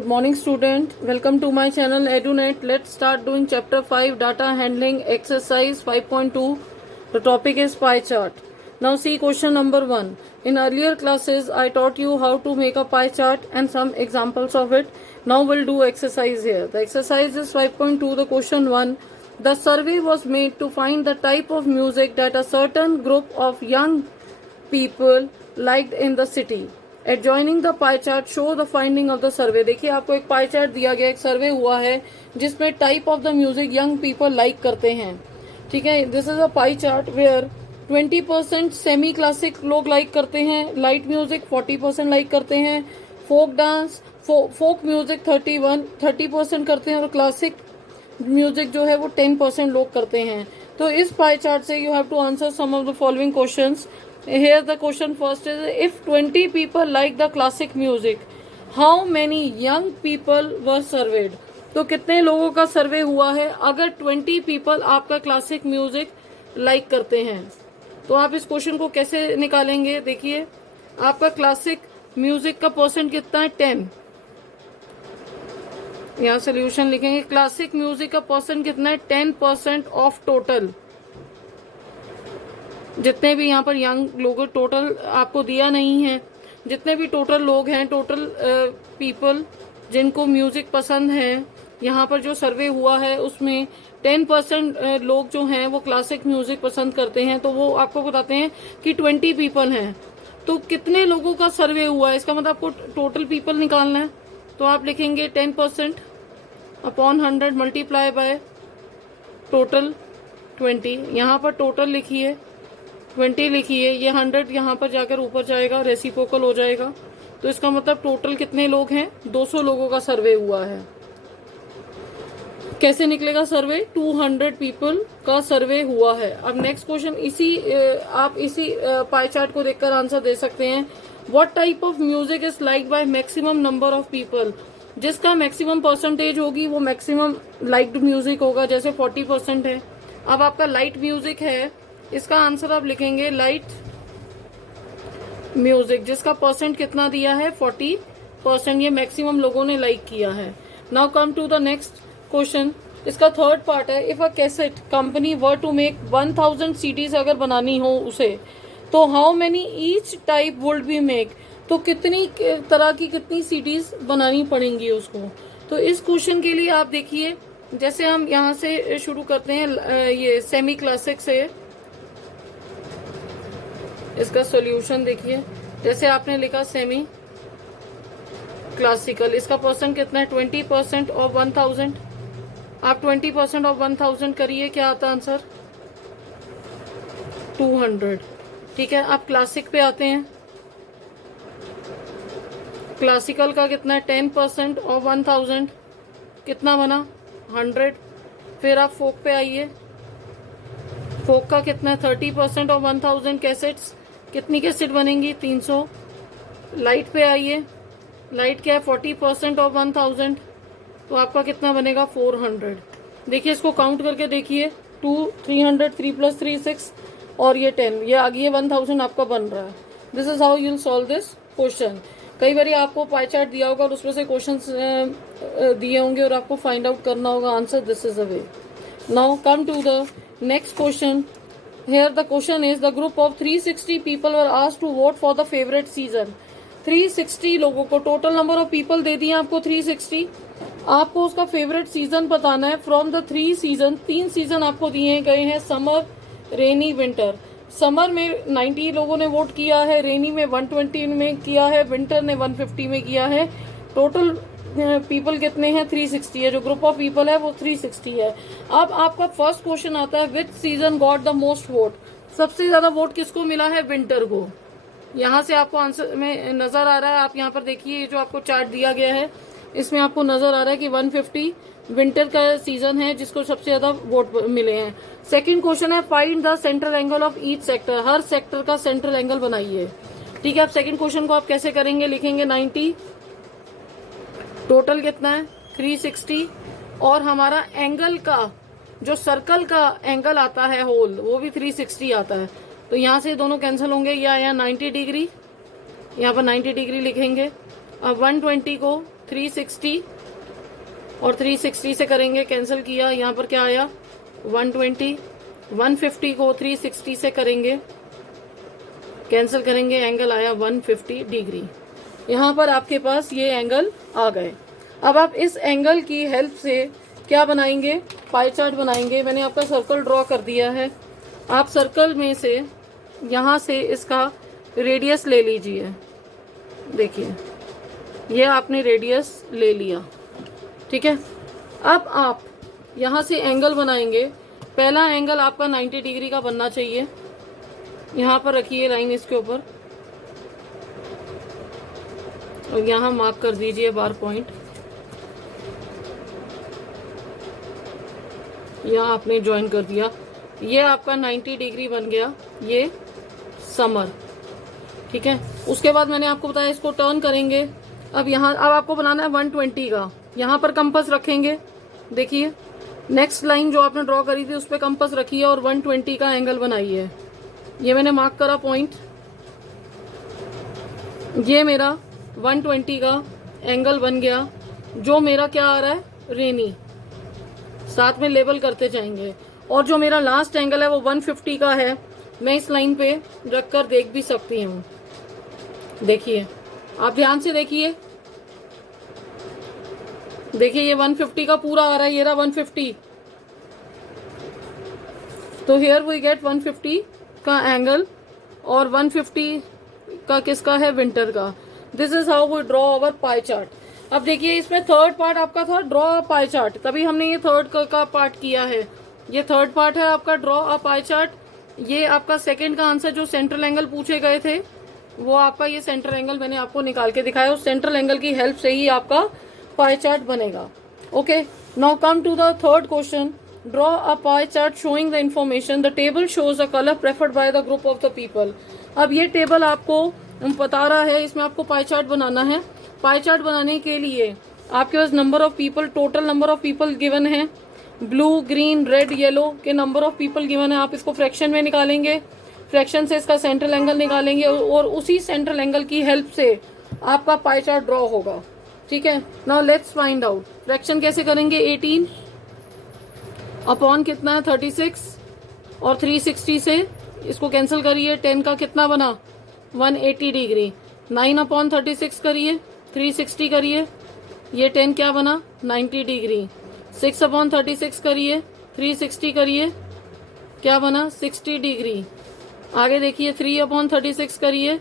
Good morning student. Welcome to my channel EduNet. Let's start doing chapter 5 data handling exercise 5.2. The topic is pie chart. Now see question number 1. In earlier classes I taught you how to make a pie chart and some examples of it. Now we'll do exercise here. The exercise is 5.2. The question 1. The survey was made to find the type of music that a certain group of young people liked in the city. Adjoining the pie chart show the finding of the survey. देखिए आपको एक pie chart दिया गया, एक सर्वे हुआ है जिसमें type of the music young people like करते हैं. ठीक है, this is a pie chart where 20% semi classic लोग लाइक करते हैं, लाइट म्यूजिक 40% लाइक करते हैं, फोक डांस फोक म्यूजिक 30% करते हैं और क्लासिक म्यूजिक जो है वो 10% लोग करते हैं. तो इस पाई चार्ट से you have to answer some of the following questions. Here the question first is, if 20 people like the classic music, how many young people were surveyed? तो कितने लोगों का सर्वे हुआ है अगर 20 people आपका क्लासिक म्यूजिक लाइक करते हैं. तो आप इस क्वेश्चन को कैसे निकालेंगे? देखिए आपका क्लासिक म्यूजिक का परसेंट कितना है 10. यहाँ सोल्यूशन लिखेंगे. क्लासिक म्यूजिक का परसेंट कितना है 10% ऑफ टोटल. जितने भी यहाँ पर यंग लोग टोटल आपको दिया नहीं है, जितने भी टोटल लोग हैं, टोटल पीपल जिनको म्यूजिक पसंद है, यहाँ पर जो सर्वे हुआ है उसमें 10% लोग जो हैं वो क्लासिक म्यूजिक पसंद करते हैं. तो वो आपको बताते हैं कि 20 पीपल हैं. तो कितने लोगों का सर्वे हुआ है, इसका मतलब आपको टोटल पीपल निकालना है. तो आप लिखेंगे 10% अपॉन 100 मल्टीप्लाई बाय टोटल 20. यहाँ पर टोटल लिखिए 20 लिखिए, ये 100 यहाँ पर जाकर ऊपर जाएगा, रेसिप्रोकल हो जाएगा. तो इसका मतलब टोटल कितने लोग हैं, 200 लोगों का सर्वे हुआ है. कैसे निकलेगा सर्वे? 200 पीपल का सर्वे हुआ है. अब नेक्स्ट क्वेश्चन आप इसी पाई चार्ट को देखकर आंसर दे सकते हैं. What type of music is like by maximum number of people? जिसका मैक्सिमम परसेंटेज होगी वो मैक्सिमम लाइक्ड म्यूजिक होगा. जैसे 40% है. अब आपका लाइट म्यूजिक है, इसका आंसर आप लिखेंगे लाइट म्यूजिक, जिसका परसेंट कितना दिया है 40%. ये मैक्सिमम लोगों ने लाइक किया है. Now come to the next question. इसका थर्ड पार्ट है, if a cassette company were to make 1000 CDs अगर बनानी हो उसे, तो how many each type would be make? तो कितनी तरह की कितनी सीडीज बनानी पड़ेंगी उसको. तो इस क्वेश्चन के लिए आप देखिए, जैसे हम यहाँ से शुरू करते हैं ये सेमी क्लासिक से. इसका सॉल्यूशन देखिए, जैसे आपने लिखा सेमी क्लासिकल, इसका परसेंट कितना है 20% ऑफ 1000. आप 20% ऑफ 1000 करिए, क्या आता आंसर 200. ठीक है, आप क्लासिक पे आते हैं. क्लासिकल का कितना है 10% ऑफ 1000, कितना बना 100. फिर आप फोक पे आइए, फोक का कितना है 30% ऑफ 1000 कैसेट्स, कितनी कैसेट बनेंगी 300. लाइट पे आइए, लाइट क्या है 40% ऑफ 1000, तो आपका कितना बनेगा 400. देखिए इसको काउंट करके देखिए, 2 300 3 + 3 6 और ये 10, ये आगे 1000 आपका बन रहा है. This is how you will solve this question. कई बार आपको पाई चार्ट दिया होगा और उसमें से क्वेश्चंस दिए होंगे और आपको फाइंड आउट करना होगा answer. This is a way. Now come to the next question. Here the question is, the group of 360 people were asked to vote for the favorite season. 360 लोगों को total number of people they दिए आपको 360. आपको उसका favourite season बताना है. From the 3 season, 3 season आपको दिए गए हैं, समर, रेनी, विंटर. समर में 90 लोगों ने वोट किया है, रेनी में 120 में किया है, विंटर ने 150 में किया है. टोटल पीपल कितने हैं 360 है. जो ग्रुप ऑफ पीपल है वो 360 है. अब आपका फर्स्ट क्वेश्चन आता है, विच season got the most vote? सबसे ज्यादा वोट किसको मिला है? विंटर को. यहाँ से आपको आंसर में नजर आ रहा है, आप यहाँ पर देखिए जो आपको चार्ट दिया गया है इसमें आपको नजर आ रहा है कि 150 विंटर का सीजन है जिसको सबसे ज्यादा वोट मिले हैं. सेकेंड क्वेश्चन है, find the central angle of each sector. Her sector का सेंट्रल एंगल बनाइए. ठीक है, अब सेकेंड क्वेश्चन को आप कैसे करेंगे? लिखेंगे 90, टोटल कितना है 360, और हमारा एंगल का जो सर्कल का एंगल आता है होल वो भी 360 आता है. तो यहाँ से दोनों कैंसिल होंगे, या यहाँ 90 डिग्री, यहाँ पर 90 डिग्री लिखेंगे. अब 120 को 360 और 360 से करेंगे, कैंसिल किया, यहाँ पर क्या आया 120। 150 को 360 से करेंगे, कैंसिल करेंगे, एंगल आया 150 डिग्री। यहाँ पर आपके पास ये एंगल आ गए। अब आप इस एंगल की हेल्प से क्या बनाएंगे, पाई चार्ट बनाएंगे। मैंने आपका सर्कल ड्रॉ कर दिया है। आप सर्कल में से यहाँ से इसका रेडियस ले लीजिए। देखिए ये आपने रेडियस ले लिया, ठीक है। अब आप यहाँ से एंगल बनाएंगे। पहला एंगल आपका 90 डिग्री का बनना चाहिए। यहाँ पर रखिए लाइन इसके ऊपर और यहाँ मार्क कर दीजिए बार पॉइंट। यहाँ आपने ज्वाइन कर दिया। ये आपका 90 डिग्री बन गया, ये समर, ठीक है। उसके बाद मैंने आपको बताया इसको टर्न करेंगे। अब यहाँ अब आपको बनाना है 120 का। यहाँ पर कंपास रखेंगे। देखिए नेक्स्ट लाइन जो आपने ड्रॉ करी थी उस पर कंपास रखिए और 120 का एंगल बनाइए। ये मैंने मार्क करा पॉइंट। ये मेरा 120 का एंगल बन गया, जो मेरा क्या आ रहा है, रेनी। साथ में लेबल करते जाएंगे। और जो मेरा लास्ट एंगल है वो 150 का है। मैं इस लाइन पे रखकर देख भी सकती हूँ। देखिए आप ध्यान से देखिए, देखिए ये 150 का पूरा आ रहा है, ये रहा 150। तो हियर वी गेट 150 का एंगल और 150 का किसका है, विंटर का। This is how we draw our pie chart. अब देखिए इसमें थर्ड पार्ट आपका था ड्रॉ अ पाई चार्ट, तभी हमने ये थर्ड का पार्ट किया है। ये थर्ड पार्ट है आपका ड्रॉ अ पाई चार्ट। ये आपका सेकंड का आंसर जो सेंट्रल एंगल पूछे गए थे वो आपका ये सेंट्रल एंगल मैंने आपको निकाल के दिखाया। उस सेंट्रल एंगल की हेल्प से ही आपका पाई चार्ट बनेगा। Okay, now come to the third question. Draw a pie chart showing the information. The table shows a colour preferred by the group of the people. अब ये table आपको बता रहा है, इसमें आपको पाई चार्ट बनाना है। पाई चार्ट बनाने के लिए आपके पास number of people, total number of people given है। ब्लू, ग्रीन, रेड, येलो के नंबर ऑफ पीपल गिवन है। आप इसको फ्रैक्शन में निकालेंगे, फ्रैक्शन से इसका सेंट्रल एंगल निकालेंगे और उसी सेंट्रल एंगल की हेल्प से आपका पाई चार्ट ड्रॉ होगा, ठीक है। Now let's find out fraction कैसे करेंगे। 18 अपॉन कितना है 36 और 360 से इसको कैंसिल करिए। 10 का कितना बना 180 डिग्री। 9 अपॉन 36 करिए, 360 करिए, ये 10 क्या बना 90 डिग्री। 6 अपॉन 36 करिए, 360 करिए, क्या बना 60 डिग्री। आगे देखिए 3 अपॉन 36 करिए,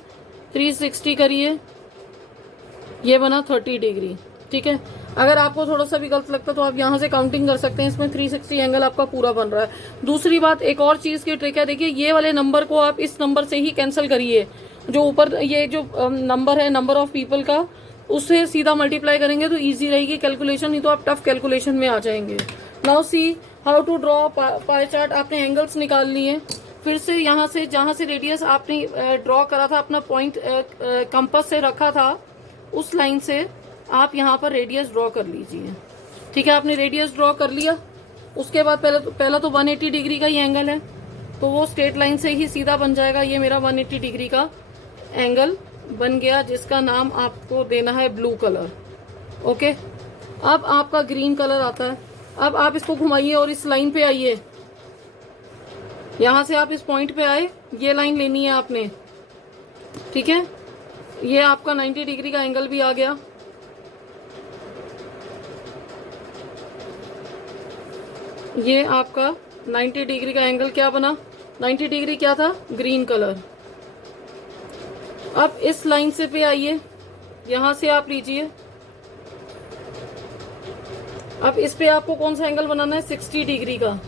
360 करिए, ये बना 30 डिग्री, ठीक है। अगर आपको थोड़ा सा भी गलत लगता तो आप यहाँ से काउंटिंग कर सकते हैं। इसमें 360 एंगल आपका पूरा बन रहा है। दूसरी बात, एक और चीज की ट्रिक है। देखिए ये वाले नंबर को आप इस नंबर से ही कैंसिल करिए। जो ऊपर ये जो नंबर है नंबर ऑफ पीपल का, उससे सीधा मल्टीप्लाई करेंगे तो इजी रहेगी कैलकुलेशन, नहीं तो आप टफ कैलकुलेशन में आ जाएंगे। Now see how to draw pie chart. आपने एंगल्स निकाल लिए, फिर से यहाँ से जहाँ से रेडियस आपने ड्रॉ करा था, अपना पॉइंट कंपास से रखा था, उस लाइन से आप यहाँ पर रेडियस ड्रॉ कर लीजिए, ठीक है। आपने रेडियस ड्रॉ कर लिया। उसके बाद पहला तो 180 डिग्री का ही एंगल है, तो वो स्ट्रेट लाइन से ही सीधा बन जाएगा। ये मेरा 180 डिग्री का एंगल बन गया, जिसका नाम आपको देना है ब्लू कलर। ओके, अब आपका ग्रीन कलर आता है। अब आप इसको घुमाइए और इस लाइन पे आइए। यहां से आप इस पॉइंट पे आए, ये लाइन लेनी है आपने, ठीक है। ये आपका 90 डिग्री का एंगल भी आ गया। ये आपका 90 डिग्री का एंगल क्या बना, 90 डिग्री क्या था, ग्रीन कलर। अब इस लाइन से पे आइए, यहां से आप लीजिए। अब इस पे आपको कौन सा एंगल बनाना है, 60 डिग्री का।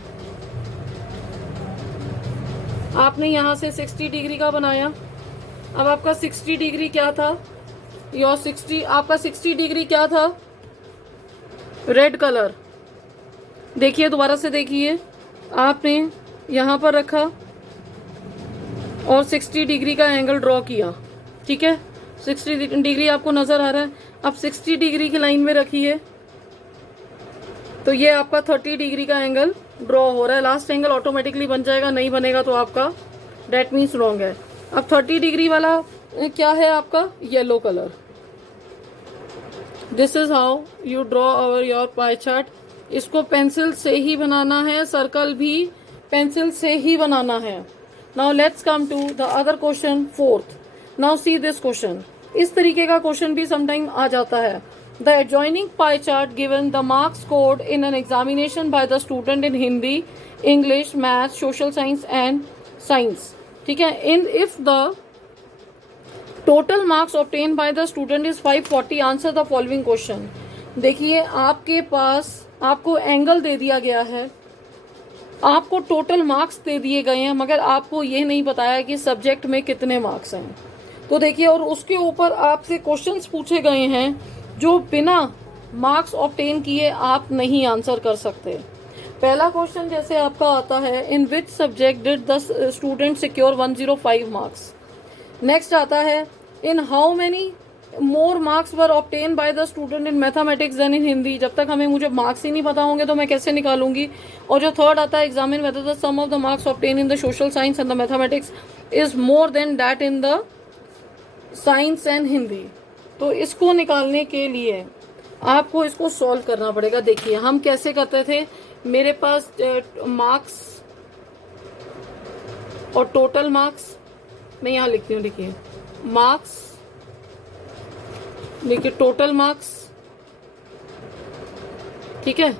आपने यहां से 60 डिग्री का बनाया। अब आपका 60 डिग्री क्या था, योर 60 आपका 60 डिग्री क्या था, रेड कलर। देखिए दोबारा से देखिए, आपने यहां पर रखा और 60 डिग्री का एंगल ड्रॉ किया, ठीक है। 60 डिग्री आपको नजर आ रहा है। अब 60 डिग्री की लाइन में रखिए, तो ये आपका 30 डिग्री का एंगल ड्रॉ हो रहा है। लास्ट एंगल ऑटोमेटिकली बन जाएगा, नहीं बनेगा तो आपका डेट मीन्स रॉन्ग है। अब 30 डिग्री वाला क्या है आपका, yellow colour. This is how you draw our your pie chart. इसको पेंसिल से ही बनाना है, सर्कल भी पेंसिल से ही बनाना है। Now let's come to the other question, fourth. Now see this question. इस तरीके का क्वेश्चन भी समटाइम आ जाता है। The adjoining pie chart given the marks scored in an examination by the student in Hindi, English, maths, social science and science. ठीक है, in if the total marks obtain by the student is 540, answer the following question. देखिए, आपके पास आपको angle दे दिया गया है, आपको total marks दे दिए गए हैं, मगर आपको ये नहीं बताया कि सब्जेक्ट में कितने मार्क्स हैं। तो देखिए, और उसके ऊपर आपसे क्वेश्चंस पूछे गए हैं जो बिना मार्क्स ऑब्टेन किए आप नहीं आंसर कर सकते। पहला क्वेश्चन जैसे आपका आता है, in which subject did the student secure 105 marks. Next आता है, in how many more marks were obtain by the student in mathematics than in Hindi. जब तक हमें मुझे मार्क्स ही नहीं पता होंगे तो मैं कैसे निकालूंगी। और जो थर्ड आता है, examine whether the sum of the marks obtain in the social science and the mathematics is more than that in the science and Hindi. तो इसको निकालने के लिए आपको इसको सॉल्व करना पड़ेगा। देखिए, हम कैसे करते थे, मेरे पास मार्क्स और टोटल मार्क्स, मैं यहाँ लिखती हूँ। देखिए, मार्क्स, देखिए टोटल मार्क्स, ठीक है,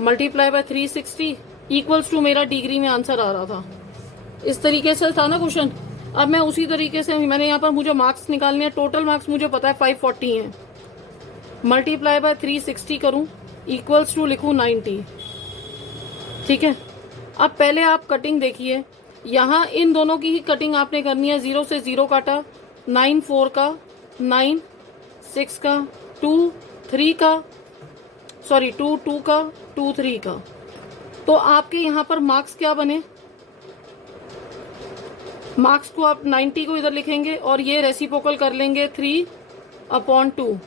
मल्टीप्लाई बाय 360 इक्वल्स टू मेरा डिग्री में आंसर आ रहा था। इस तरीके से था ना क्वेश्चन। अब मैं उसी तरीके से, मैंने यहाँ पर मुझे मार्क्स निकालने हैं, टोटल मार्क्स मुझे पता है 540 हैं, मल्टीप्लाई बाय 360 करूँ, इक्वल्स टू लिखूँ 90। ठीक है, अब पहले आप कटिंग देखिए, यहाँ इन दोनों की ही कटिंग आपने करनी है। 0 से 0 काटा, 9 4 का, 9 6 का, 2 3 का, सॉरी 2 2 का, 2 3 का। तो आपके यहाँ पर मार्क्स क्या बने, मार्क्स को आप 90 को इधर लिखेंगे और ये रेसिप्रोकल कर लेंगे 3/2।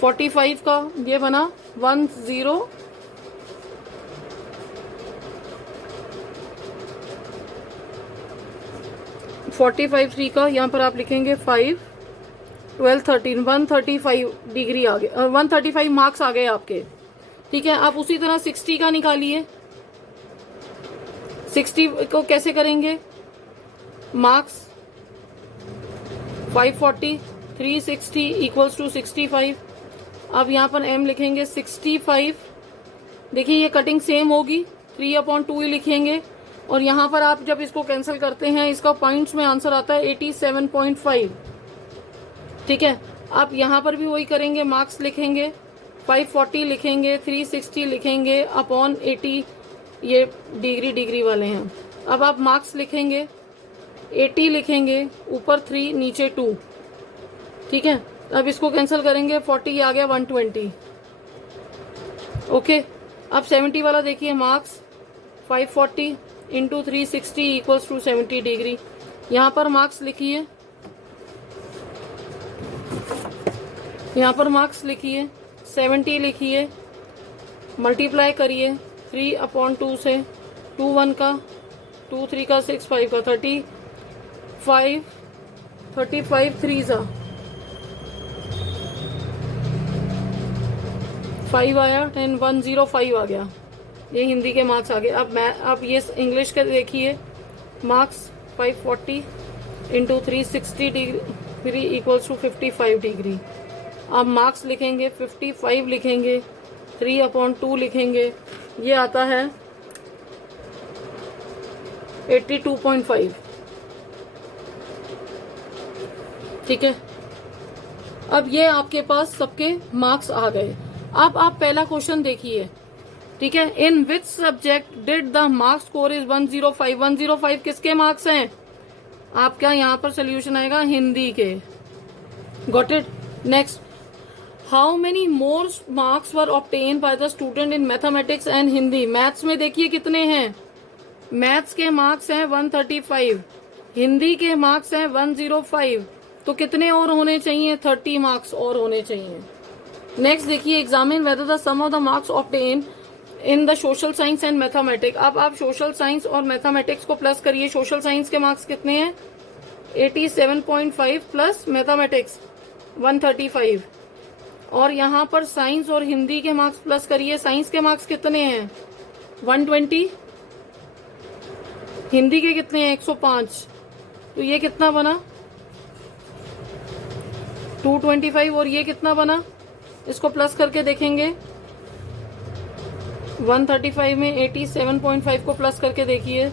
45 का ये बना 10, 45 3 का यहाँ पर आप लिखेंगे 5, 12 13, 135 डिग्री आ गए, 135 मार्क्स आ गए आपके। ठीक है, आप उसी तरह 60 का निकालिए। 60 को कैसे करेंगे, मार्क्स 540, 360 इक्वल्स टू 65। अब यहाँ पर m लिखेंगे 65। देखिए, ये कटिंग सेम होगी, 3/2 ही लिखेंगे। और यहाँ पर आप जब इसको कैंसिल करते हैं, इसका पॉइंट्स में आंसर आता है 87.5। ठीक है, आप यहाँ पर भी वही करेंगे, मार्क्स लिखेंगे 540 लिखेंगे, 360 लिखेंगे अपॉन 80, ये डिग्री वाले हैं। अब आप मार्क्स लिखेंगे 80 लिखेंगे, ऊपर 3 नीचे 2। ठीक है, अब इसको कैंसिल करेंगे, 40 आ गया 120। ओके, अब 70 वाला देखिए, marks 540 into 360 equals to 70 degree. यहाँ पर मार्क्स लिखिए, यहाँ पर मार्क्स लिखिए 70 लिखिए, मल्टीप्लाई करिए 3/2 से, 2 1 का, 2 3 का, 6 5 का, 35 3 सा 5 आया, 10 105 आ गया। ये हिंदी के मार्क्स आ गए। अब ये इंग्लिश के देखिए, marks 540 into 360 degree equals to 55 degree. अब मार्क्स लिखेंगे 55 लिखेंगे, 3/2 लिखेंगे, ये आता है 82.5। ठीक है, अब ये आपके पास सबके मार्क्स आ गए। अब आप पहला क्वेश्चन देखिए। ठीक है, in which subject did the marks score is 105। 105 किसके मार्क्स हैं, आपका यहाँ पर सोल्यूशन आएगा हिंदी के। Got it. Next, how many more marks were obtain by the student in mathematics and Hindi. Maths में देखिए कितने हैं, मैथ्स के मार्क्स हैं 135, हिंदी के मार्क्स हैं 105, तो कितने और होने चाहिए, 30 मार्क्स और होने चाहिए। नेक्स्ट देखिए, examine whether the sum of the marks obtain in the social science and mathematics. अब आप सोशल साइंस और मैथमेटिक्स को प्लस करिए। सोशल साइंस के मार्क्स कितने हैं, 87.5 प्लस मैथमेटिक्स 135। और यहाँ पर साइंस और हिंदी के मार्क्स प्लस करिए। साइंस के मार्क्स कितने हैं? 120। हिंदी के कितने हैं? 105। तो ये कितना बना? 225। और ये कितना बना? इसको प्लस करके देखेंगे। 135 में 87.5 को प्लस करके देखिए।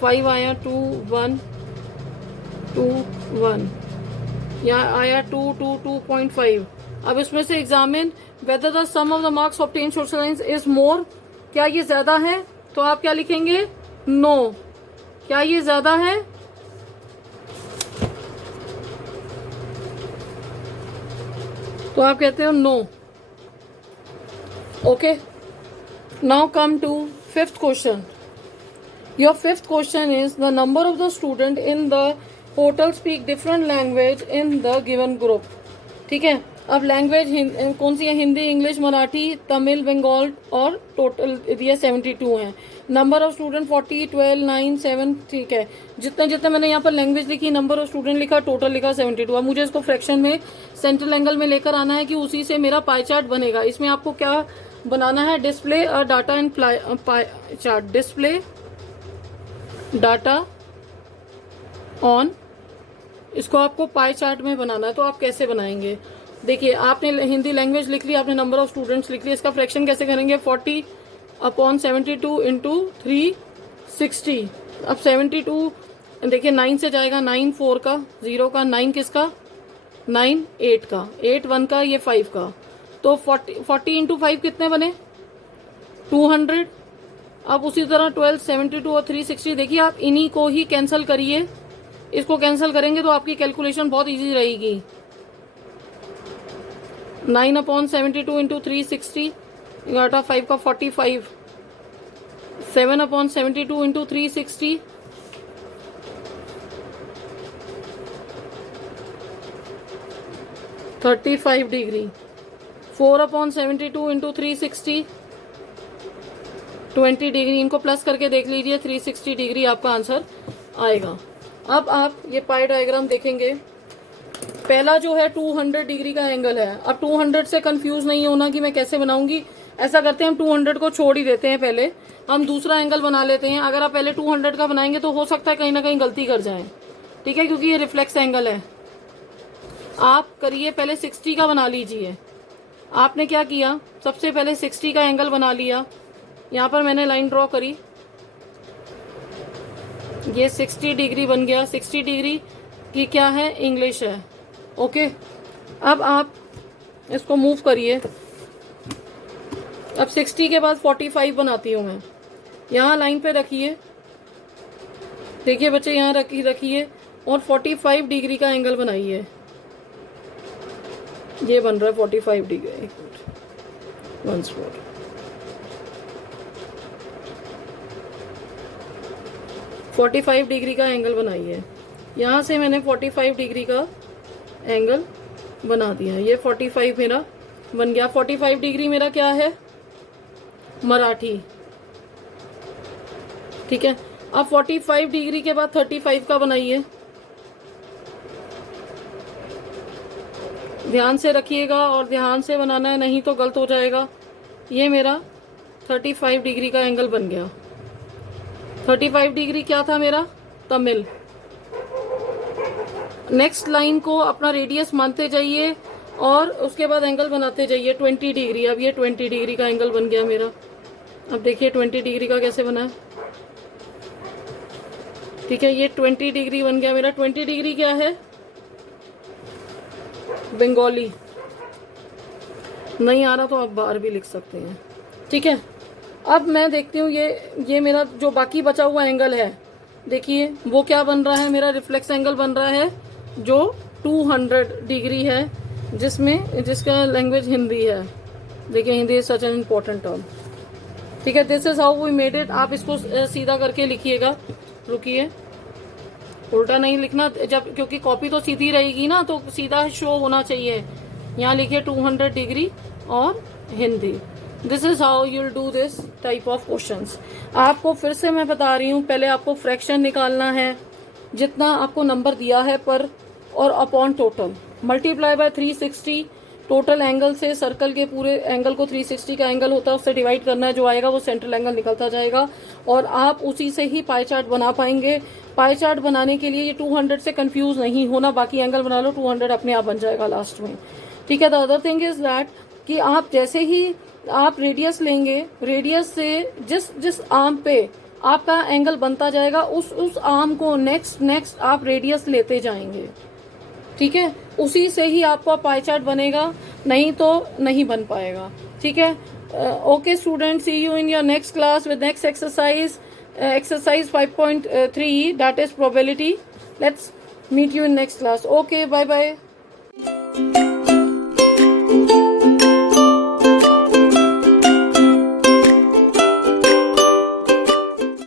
5 आया, 2 1 2 1, यहाँ आया 2 2 2.5। अब इसमें से examine whether the sum of the marks obtain social science is more. क्या ये ज्यादा है? तो आप क्या लिखेंगे? नो। क्या ये ज्यादा है? तो आप कहते हो no. Okay, now come to fifth question. Your fifth question is the number of the student in the total speak different language in the given group. ठीक है, अब लैंग्वेज कौन सी है? हिंदी, इंग्लिश, मराठी, तमिल, बंगाल, और टोटल दिया 72 है। Number of student 40, 12, 9, 7। ठीक है, जितने जितने मैंने यहाँ पर लैंग्वेज लिखी, नंबर ऑफ स्टूडेंट लिखा, टोटल लिखा 72। अब मुझे इसको फ्रैक्शन में सेंट्रल एंगल में लेकर आना है कि उसी से मेरा पाई चार्ट बनेगा। इसमें आपको क्या बनाना है? Display data and pie chart. Display data on, इसको आपको पाई चार्ट में बनाना है। तो आप कैसे बनाएंगे? देखिए, आपने हिंदी लैंग्वेज लिख ली, आपने नंबर ऑफ स्टूडेंट्स लिख लिया, इसका फ्रैक्शन कैसे करेंगे? 40/72 इंटू 360। अब 72 देखिए 9 से जाएगा, 9 4 का, 0 का, 9 किसका? 9 8 का, 8 1 का, ये 5 का। तो 40 इंटू 5 कितने बने? 200। अब उसी तरह 12, 72 और 360। देखिए, आप इन्हीं को ही कैंसिल करिए। इसको कैंसिल करेंगे तो आपकी कैलकुलेशन बहुत इजी रहेगी। 9/72 इंटू 360, घाटा 5 का 45। 7/72 इंटू 360, 35 डिग्री। 4/72 into 360, 20 degree. इनको प्लस करके देख लीजिए, 360 डिग्री आपका आंसर आएगा। अब आप ये पाई डायग्राम देखेंगे। पहला जो है 200 डिग्री का एंगल है। अब 200 से कंफ्यूज नहीं होना कि मैं कैसे बनाऊंगी। ऐसा करते हैं, हम 200 को छोड़ ही देते हैं, पहले हम दूसरा एंगल बना लेते हैं। अगर आप पहले 200 का बनाएंगे तो हो सकता है कहीं ना कहीं गलती कर जाएं। ठीक है, क्योंकि ये रिफ्लेक्स एंगल है। आप करिए, पहले 60 का बना लीजिए। आपने क्या किया? सबसे पहले 60 का एंगल बना लिया। यहाँ पर मैंने लाइन ड्रॉ करी, ये 60 डिग्री बन गया। 60 डिग्री की क्या है? इंग्लिश है। ओके, अब आप इसको मूव करिए। अब 60 के बाद 45 बनाती हूँ मैं। यहाँ लाइन पे रखिए, देखिए बच्चे, यहाँ रखिए और 45 डिग्री का एंगल बनाइए। ये बन रहा है 45 डिग्री। वंस मोर, 45 डिग्री का एंगल बनाइए। यहाँ से मैंने 45 डिग्री का एंगल बना दिया। ये 45 मेरा बन गया। 45 डिग्री मेरा क्या है? मराठी। ठीक है, अब 45 डिग्री के बाद 35 का बनाइए। ध्यान से रखिएगा और ध्यान से बनाना है, नहीं तो गलत हो जाएगा। ये मेरा 35 डिग्री का एंगल बन गया। 35 डिग्री क्या था मेरा? तमिल। नेक्स्ट लाइन को अपना रेडियस मानते जाइए और उसके बाद एंगल बनाते जाइए 20 डिग्री। अब ये 20 डिग्री का एंगल बन गया मेरा। अब देखिए 20 डिग्री का कैसे बना है। ठीक है, ये 20 डिग्री बन गया मेरा। 20 डिग्री क्या है? बंगाली। नहीं आ रहा तो आप बाहर भी लिख सकते हैं। ठीक है, अब मैं देखती हूँ ये मेरा जो बाकी बचा हुआ एंगल है, देखिए वो क्या बन रहा है? मेरा रिफ्लेक्स एंगल बन रहा है जो 200 डिग्री है, जिसका लैंग्वेज हिंदी है। देखिए, Hindi is such an important term. ठीक है, this is how we made it. आप इसको सीधा करके लिखिएगा। रुकिए, उल्टा नहीं लिखना, जब क्योंकि कॉपी तो सीधी रहेगी ना, तो सीधा शो होना चाहिए। यहाँ लिखिए 200 डिग्री और Hindi. This is how you will do this type of questions. आपको फिर से मैं बता रही हूँ, पहले आपको फ्रैक्शन निकालना है, जितना आपको नंबर दिया है पर और upon total. Multiply by 360 total angle से, सर्कल के पूरे एंगल को 360 का एंगल होता है उससे डिवाइड करना है, जो आएगा वो सेंट्रल एंगल निकलता जाएगा और आप उसी से ही पाई चार्ट बना पाएंगे। पाई चार्ट बनाने के लिए ये 200 से कंफ्यूज नहीं होना, बाकी एंगल बना लो, 200 अपने आप बन जाएगा लास्ट में। ठीक है। The other thing is that कि आप जैसे ही आप रेडियस लेंगे, रेडियस से जिस आर्म पे आपका एंगल बनता जाएगा उस आर्म को नेक्स्ट आप रेडियस लेते जाएंगे। ठीक है, उसी से ही आपका पाई चार्ट बनेगा, नहीं तो नहीं बन पाएगा। ठीक है। Okay student, see you in your next class with next exercise, exercise 5.3, that is probability. Let's meet you in next class. Okay, bye bye.